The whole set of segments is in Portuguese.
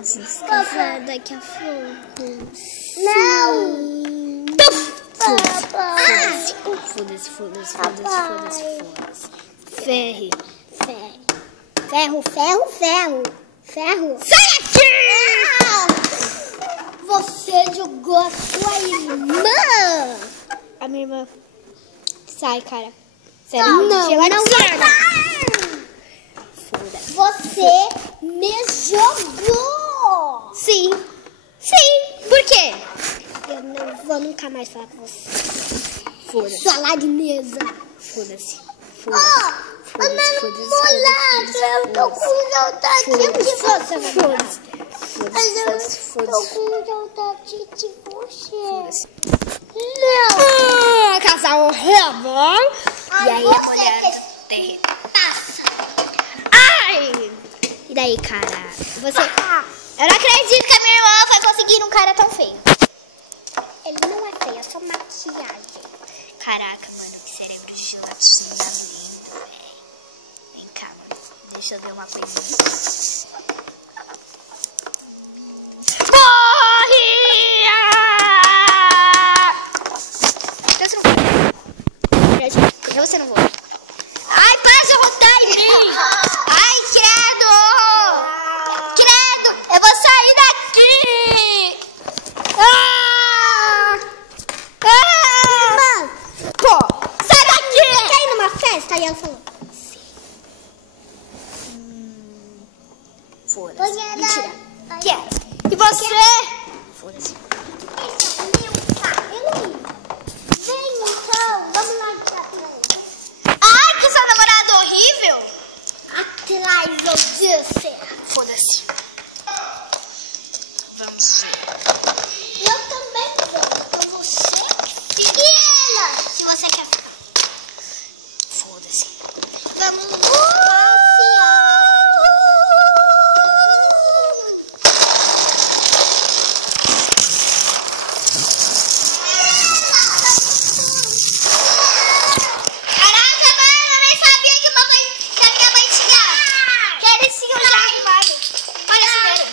Descansar daqui a pouco. Não! Foda-se. Ferro. Sai daqui! Você jogou a sua irmã. A minha irmã. Sai, cara. Sério, Não vai sair! Foda-se. Você me jogou! Sim. Por quê? Eu não vou nunca mais falar com você. Foda-se. Sua ladinesa. Foda-se. Ana namorada, eu tô com saudade de você. Eu tô com saudade de você. Não. Casal horrível. E aí a você mulher que passa. Ai! E daí, cara? Você... Eu não acredito que a minha irmã vai conseguir um cara tão feio. Ele não é feio, é só maquiagem. Caraca, mano, que cérebro de gelatina lindo, velho. Vem cá, mano. Deixa eu ver uma coisinha. Morria! Por que você não voa? Ai, para de rodar em mim! Ai, credo! Eu vou sair daqui! Irmã, Pô, sai daqui! quer ir numa festa? Aí ela falou, Foda-se. Mentira. Quero. E você? Foda-se. Vem então, vamos lá entrar. Ai, que seu namorado horrível! Atrás, eu disse. Foda-se. Vamos ver. Eu também vou, então você que fica. E ela? Se você quer ficar. Foda-se. Vamos passear. Caraca, mano, eu nem sabia que a minha mãe tinha. Quero sim usar armário. Olha esse dele.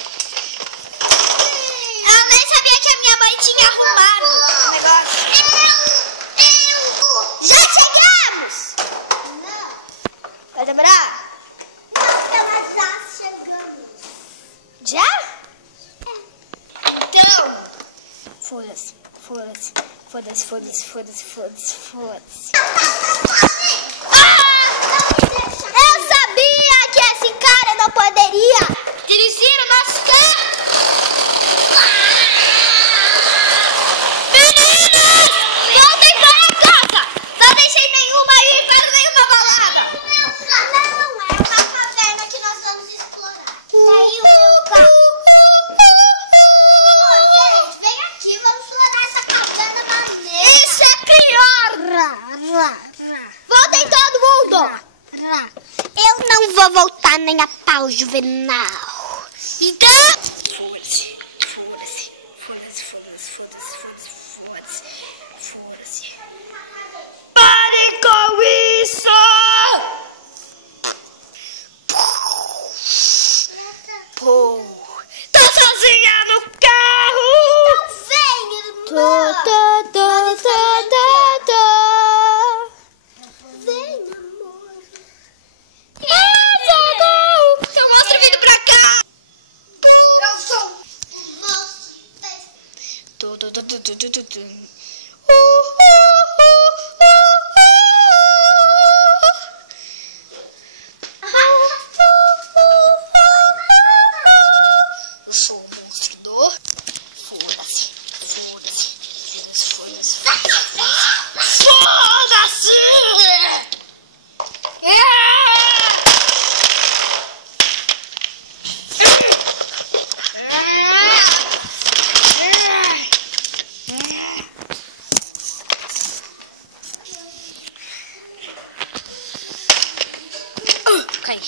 Eu nem sabia que a minha mãe tinha arrumado o negócio. Já chegamos! Vai demorar? Nós já chegamos. Já? Então. Foda-se. Eu sabia que esse cara não poderia dirigir o nosso carro! Meninas! Voltem para casa! Não deixei nenhuma ir para nenhuma balada! Não, é uma caverna que nós vamos explorar. E aí o meu carro. Ô, gente, vem aqui, vamos explorar essa caverna maneira. Isso é pior! Voltem todo mundo! Eu não vou voltar nem a pau, juvenal. Então... Foda-se. Pare com isso! Pô, tô sozinha no carro! Vem, irmã. Vem, amor. Seu monstro vindo pra cá! Eu sou o monstro. Eu sou o monstro do... Foda-se! Caí.